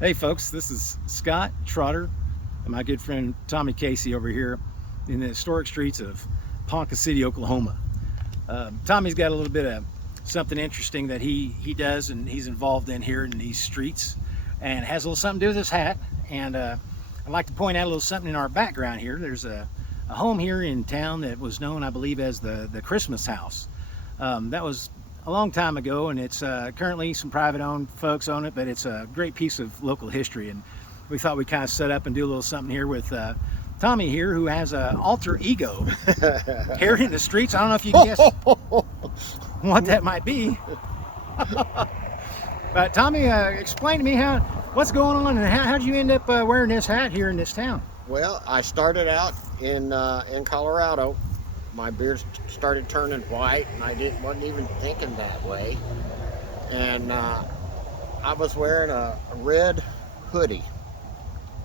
Hey folks, this is Scott Trotter and my good friend Tommy Casey over here in the historic streets of Ponca City, Oklahoma. Tommy's got a little bit of something interesting that he does and he's involved in here in these streets, and has a little something to do with his hat. And I'd like to point out a little something in our background here. There's a home here in town that was known, I believe, as the Christmas house. That was a long time ago, and it's currently some private owned folks own it, but it's a great piece of local history, and we thought we'd kind of set up and do a little something here with Tommy here, who has an alter ego here in the streets. I don't know if you can guess what that might be. But Tommy, explain to me what's going on, and how'd you end up wearing this hat here in this town? Well, I started out in Colorado. My beard started turning white, and I wasn't even thinking that way. And I was wearing a red hoodie.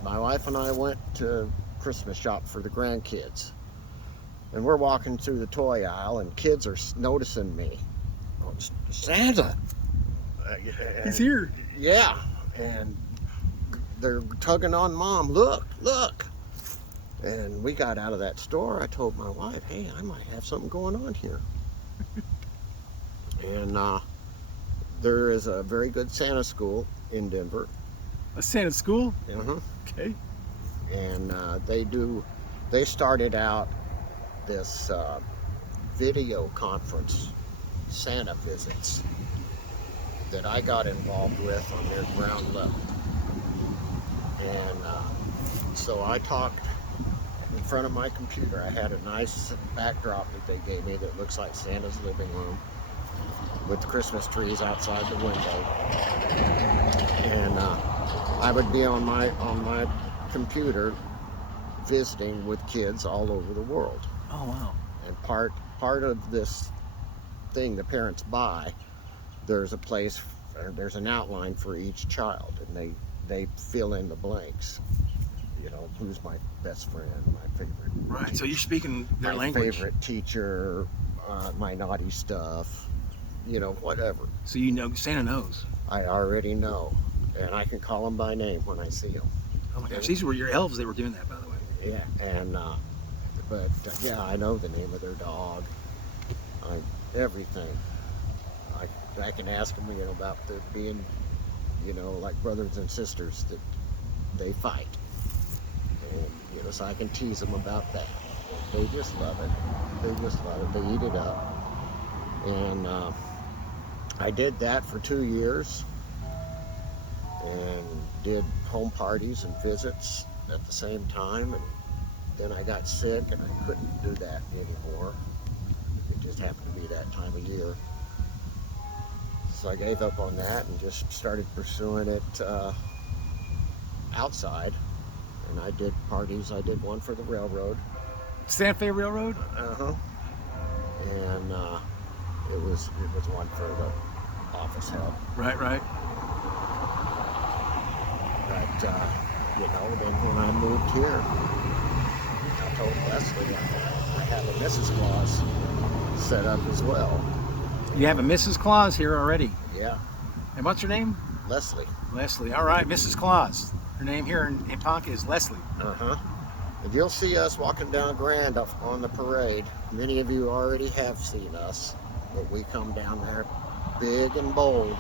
My wife and I went to Christmas shop for the grandkids, and we're walking through the toy aisle, and kids are noticing me. Oh, Santa! He's here. Yeah, and they're tugging on Mom. Look, look! And we got out of that store. I told my wife, hey, I might have something going on here. And there is a very good Santa school in Denver. A Santa school? Uh-huh. Okay. And they started out this video conference, Santa visits, that I got involved with on their ground level. And so I talked in front of my computer. I had a nice backdrop that they gave me that looks like Santa's living room with the Christmas trees outside the window. And I would be on my computer visiting with kids all over the world. Oh wow. And part of this thing the parents buy, there's an outline for each child, and they fill in the blanks. You know, who's my best friend, my favorite. Right, teacher, so you're speaking their my language. favorite teacher, my naughty stuff, you know, whatever. So you know, Santa knows. I already know, and I can call them by name when I see them. Oh my gosh, these were your elves. They were doing that, by the way. Yeah, and but yeah, I know the name of their dog. Everything. I can ask them, you know, about their being, you know, like brothers and sisters that they fight. And, you know, so I can tease them about that. They just love it. They just love it. They eat it up. And I did that for 2 years, and did home parties and visits at the same time. And then I got sick, and I couldn't do that anymore. It just happened to be that time of year. So I gave up on that and just started pursuing it outside. And I did parties. I did one for the railroad. Santa Fe Railroad? Uh-huh. And it was one for the office help. Right. But you know, then when I moved here, I told Leslie I have a Mrs. Claus set up as well. You have a Mrs. Claus here already. Yeah, And what's her name? Leslie. Leslie. All right, Mrs. Claus. Her name here in Ponca is Leslie. Uh-huh. And you'll see us walking down Grand on the parade. Many of you already have seen us, but we come down there big and bold,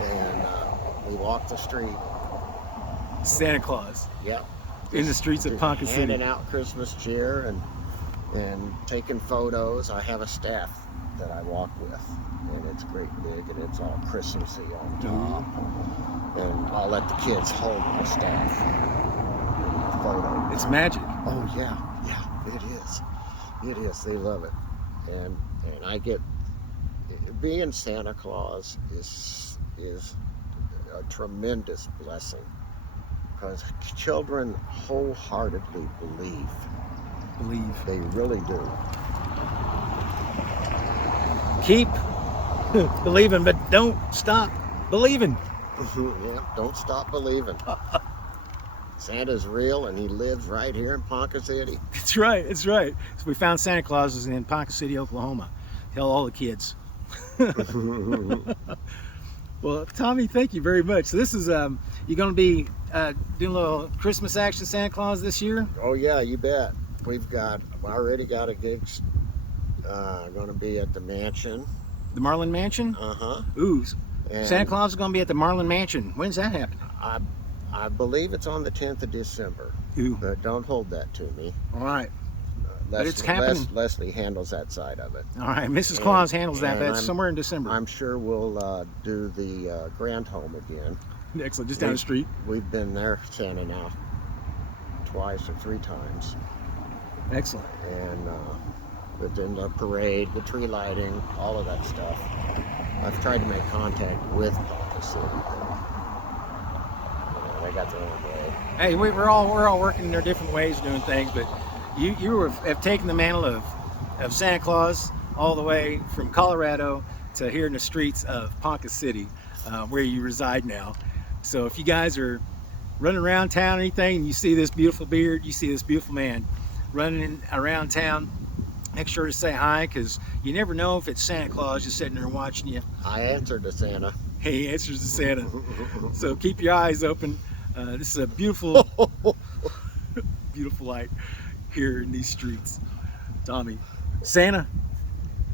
and we walk the street. Santa Claus. Yep. In the streets of Ponca City. Handing out Christmas cheer and taking photos. I have a staff that I walk with, and it's great big, and it's all Christmassy on top. And I'll let the kids hold my staff. Photo. It's magic. Oh yeah, it is. It is. They love it, and I get being Santa Claus is a tremendous blessing, because children wholeheartedly believe. They really do. Keep believing, but don't stop believing. Yeah, don't stop believing. Santa's real, and he lives right here in Ponca City. That's right. So we found Santa Claus in Ponca City, Oklahoma. Tell all the kids. Well, Tommy, thank you very much. So this is you're going to be doing a little Christmas action Santa Claus this year? Oh yeah, you bet. We already got a gig going to be at the mansion. The Marlin Mansion? Uh-huh. Ooh, And Santa Claus is going to be at the Marlin Mansion. When's that happening? I believe it's on the 10th of December. Ooh. But don't hold that to me. All right. Leslie, it's happening. Leslie handles that side of it. All right. Mrs. Claus handles that. That's somewhere in December. I'm sure we'll do the Grand Home again. Excellent. Just down the street. We've been there, Santa, now twice or 3 times. Excellent. And within the parade, the tree lighting, all of that stuff. I've tried to make contact with Ponca City. They got their own way. Hey, we're all working in their different ways, doing things, but you have taken the mantle of Santa Claus all the way from Colorado to here in the streets of Ponca City, where you reside now. So if you guys are running around town or anything, and you see this beautiful beard, you see this beautiful man running around town, make sure to say hi, because you never know if it's Santa Claus just sitting there watching you. I answered to Santa. He answers to Santa. So keep your eyes open. This is a beautiful, beautiful light here in these streets. Tommy, Santa,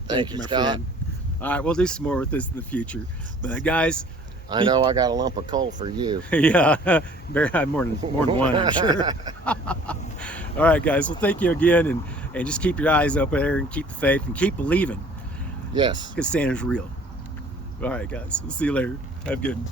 Thank you, my Scott. friend. All right, we'll do some more with this in the future. But guys, I know I got a lump of coal for you. yeah, better have more than one, I'm sure. All right, guys. Well, thank you again, and just keep your eyes open there and keep the faith and keep believing, Yes. because Santa's real. All right, guys. We'll see you later. Have a good one.